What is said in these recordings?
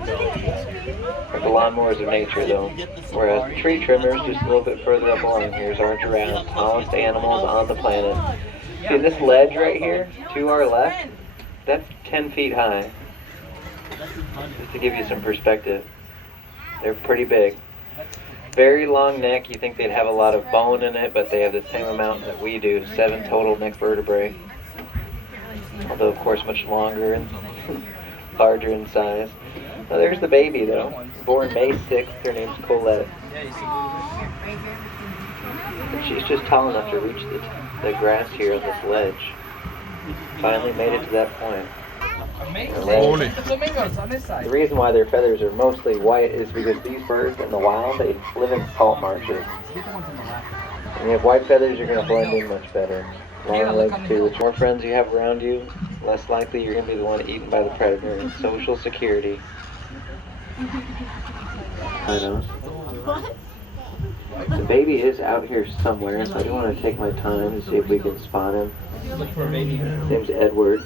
Like the lawnmowers of nature, though. Whereas the tree trimmers, just a little bit further up along here, is our giraffes, tallest animals on the planet. See, this ledge right here, to our left, that's 10 feet high. Just to give you some perspective. They're pretty big. Very long neck. You think they'd have a lot of bone in it, but they have the same amount that we do, 7 total neck vertebrae. Although, of course, much longer and larger in size. Now, there's the baby, though. Born May 6th. Her name's Colette. And she's just tall enough to reach the grass here on this ledge. Finally made it to that point. The reason why their feathers are mostly white is because these birds in the wild, they live in salt marshes. When you have white feathers, you're going to blend in much better. Long legs too. The more friends you have around you, less likely you're going to be the one eaten by the predator. And social security. I know. The baby is out here somewhere, so I do want to take my time to see if we can spot him. His name's Edward.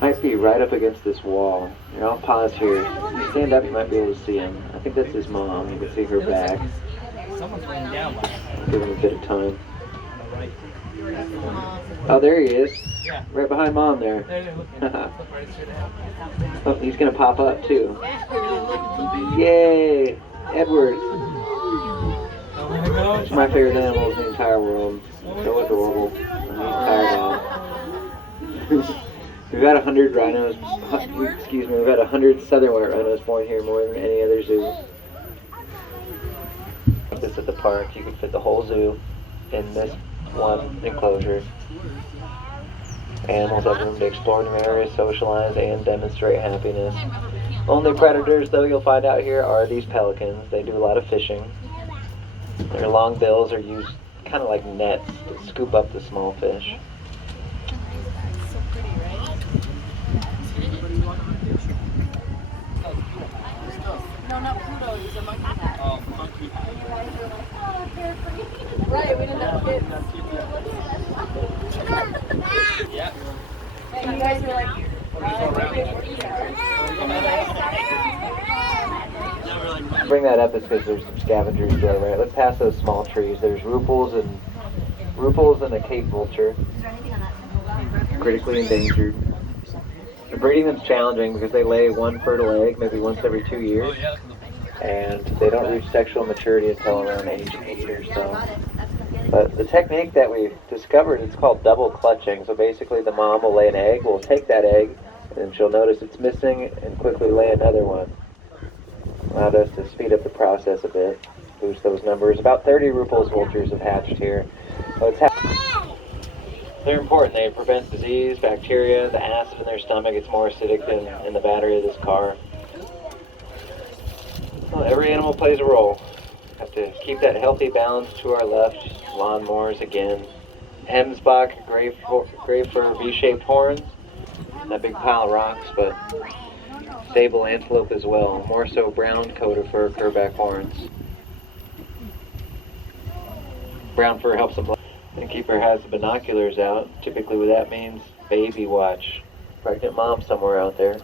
Might be right up against this wall. Here, I'll pause here. If you stand up, you might be able to see him. I think that's his mom. You can see her back. I'll give him a bit of time. Oh, there he is. Right behind mom there. Oh, he's going to pop up too. Yay! Edward. It's my favorite animal in the entire world. So adorable. I'm tired now. We've had 100 rhinos, we've had 100 southern white rhinos born here, more than any other zoo. This at the park, you can fit the whole zoo in this one enclosure. Animals have room to explore new areas, socialize, and demonstrate happiness. Only predators, though, you'll find out here are these pelicans. They do a lot of fishing. Their long bills are used kind of like nets to scoop up the small fish. No, not Pluto. He's a monkey hat. Oh, monkey hat. Right, we didn't have kids. Yeah. And you guys were like, bring that up is because there's some scavengers there, right? Let's pass those small trees. There's rupals and a Cape vulture. Critically endangered. The breeding them's challenging because they lay one fertile egg maybe once every 2 years. And they don't reach sexual maturity until around age 8 or so. But the technique that we've discovered, it's called double clutching. So basically the mom will lay an egg, we'll take that egg, and she'll notice it's missing and quickly lay another one. Allowed us to speed up the process a bit, boost those numbers. About 30 rupals vultures have hatched here. So they're important. They prevent disease, bacteria, the acid in their stomach. It's more acidic than in the battery of this car. Well, every animal plays a role. Have to keep that healthy balance to our left. Lawnmowers again. Hemsbach, gray fur, V-shaped horns. That big pile of rocks, but sable antelope as well. More so brown coat of fur, curback horns. Brown fur helps them. The keeper has the binoculars out. Typically what that means, baby watch. Pregnant mom somewhere out there.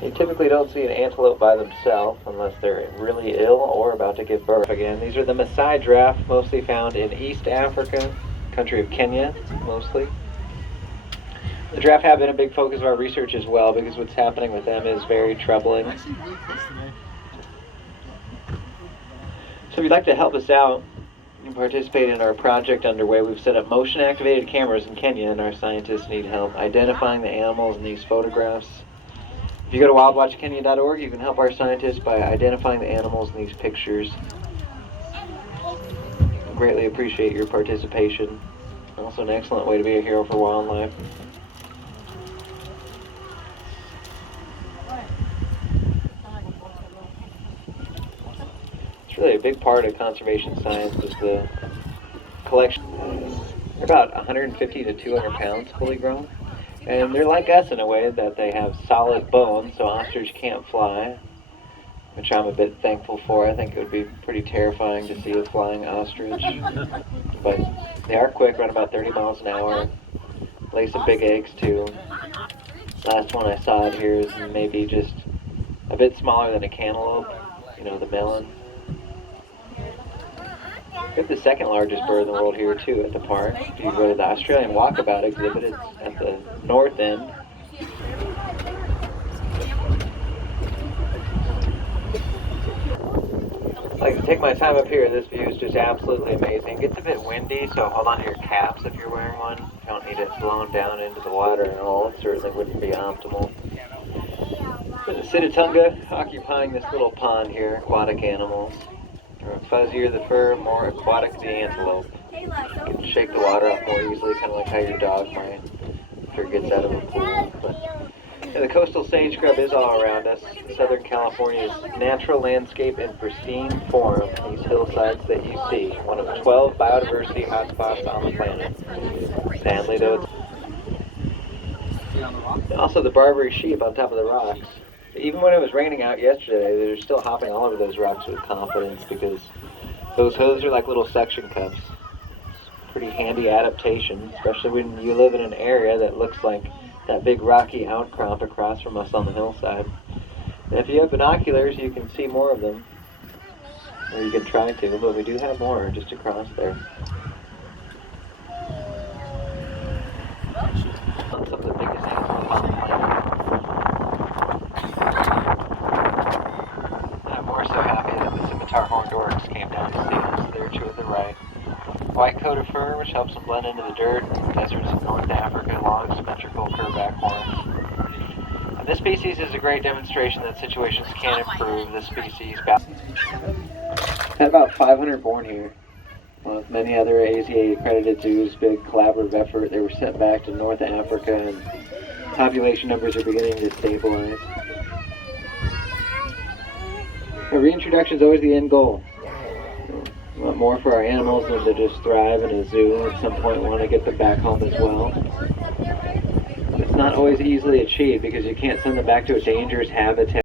You typically don't see an antelope by themselves unless they're really ill or about to give birth. Again, these are the Maasai giraffe, mostly found in East Africa, country of Kenya, mostly. The giraffe have been a big focus of our research as well because what's happening with them is very troubling. So if you'd like to help us out and participate in our project underway, we've set up motion-activated cameras in Kenya, and our scientists need help identifying the animals in these photographs. If you go to wildwatchkenya.org, you can help our scientists by identifying the animals in these pictures. I greatly appreciate your participation. Also an excellent way to be a hero for wildlife. It's really a big part of conservation science is the collection. They're about 150 to 200 pounds fully grown. And they're like us in a way that they have solid bones, so ostrich can't fly. which I'm a bit thankful for. I think it would be pretty terrifying to see a flying ostrich. But they are quick, run about 30 miles an hour. Lay some big eggs too. Last one I saw out here is maybe just a bit smaller than a cantaloupe, you know, the melon. We have the second largest bird in the world here too at the park. If you go to the Australian Walkabout exhibit, it's at the north end. I like to take my time up here. This view is just absolutely amazing. It gets a bit windy, so hold on to your caps if you're wearing one. You don't need it blown down into the water at all. It certainly wouldn't be optimal. There's a Sitatunga occupying this little pond here, aquatic animals. Fuzzier the fur, more aquatic the antelope. You can shake the water off more easily, kind of like how your dog might after it gets out of a pool. But yeah, the coastal sage scrub is all around us. Southern California's natural landscape in pristine form. These hillsides that you see, one of 12 biodiversity hotspots on the planet. Sadly, though, it's also the Barbary sheep on top of the rocks. Even when it was raining out yesterday, they're still hopping all over those rocks with confidence because those hooves are like little suction cups. It's pretty handy adaptation, especially when you live in an area that looks like that big rocky outcrop across from us on the hillside. And if you have binoculars, you can see more of them. Or you can try to, but we do have more just across there. Some of the biggest animals on the planet. I'm more so happy that the scimitar horned oryx came down to see us. They're to the right. White coat of fur, which helps them blend into the dirt. Deserts of North Africa, long symmetrical curve-back horns. This species is a great demonstration that situations can improve. This species had about 500 born here. With many other AZA accredited zoos, big collaborative effort, they were sent back to North Africa and population numbers are beginning to stabilize. But reintroduction is always the end goal. We want more for our animals than to just thrive in a zoo. At some point we want to get them back home as well. It's not always easily achieved because you can't send them back to a dangerous habitat.